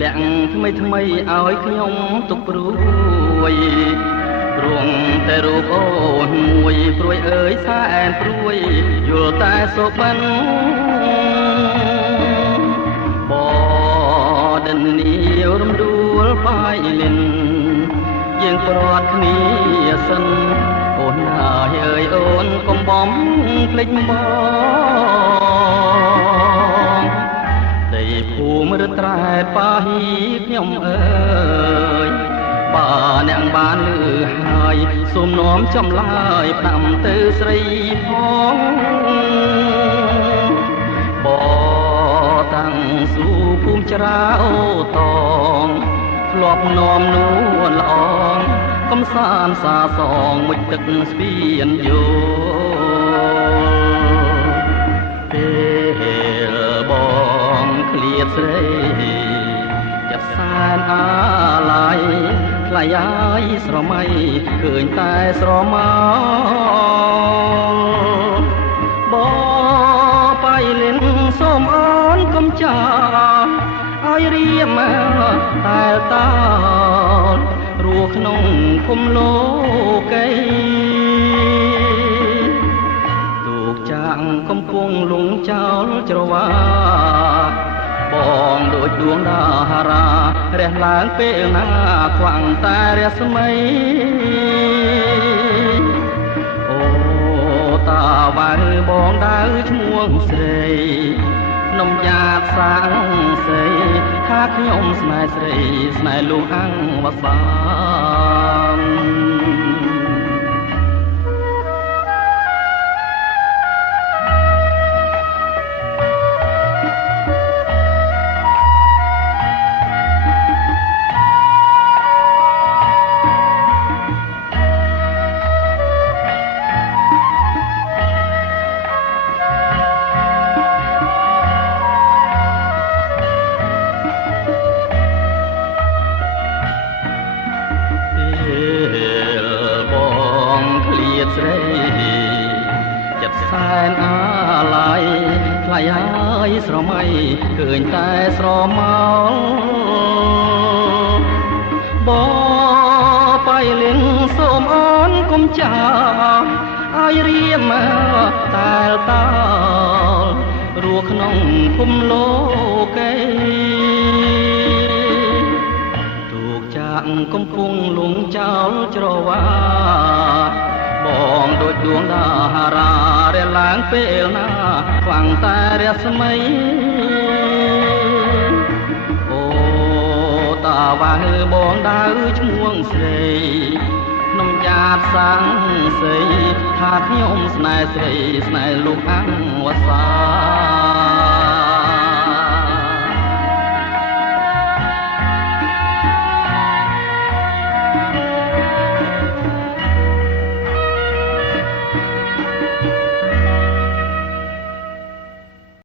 លាក់ថ្មីថ្មីឲ្យខ្ញុំទុកព្រួយព្រោះតែរូបអូនមួយព្រួយអើយសែនព្រួយយល់តែសុបិនបដិននីរំដួលបាយលិនយើងប្រត់គ្នាសិនអូនហើយអើយអូនកុំបំភ្លេចមកដីភូមិរត្រែតប៉ាហ៊ីខ្ញុំអើយបើអ្នកបានលឺហើយសូមនាំចំឡាយផ្ដាំទៅស្រីផងបតាំងស៊ូភូមិច្រាអូតងធ្លាប់នាំនួនល្អងកំសាន្តសាសងមុជទឹកស្ពានយោពេលបងឃ្លាតស្រីចិត្តសែនអាឡ័យថ្លៃហើយស្រមៃឃើញតែស្រមោបបៃលិនសូមអូនកុំចាឲ្យរៀមតែតោរស់ក្នុងភូមិលោកីទូកចាងកំពុងលងចោលច្រវាបងដូចដួងតារារះឡើងពេលណាខ្វាំងតែរស្មីអូតាវ៉ៅបងដៅឈ្មោះស្រីនំយ៉ាតសាំងស្រីថាខ្ញុំស្នេហ៍ស្រីស្នេហ៍លោកអង្គវសាស្រីចិត្តសែនអាឡ័យថ្លៃហើយស្រមៃឃើញតែស្រមោបបៃលិនសូមអូនកុំចាឲ្យរៀមតែលតោរស់ក្នុងភូមិលោកីទូកចាក់កំពុងលងចោលច្រវាបងដូចដួងតារារះឡើងពេលណាខ្លាំងតែរស្មីអូតាវ៉ៅបងដៅឈ្មោះស្រីក្នុងយ៉ាតសាំងស្រីថាខ្ញុំស្នេហ៍ស្រីស្នេហ៍លោកអង្គវសា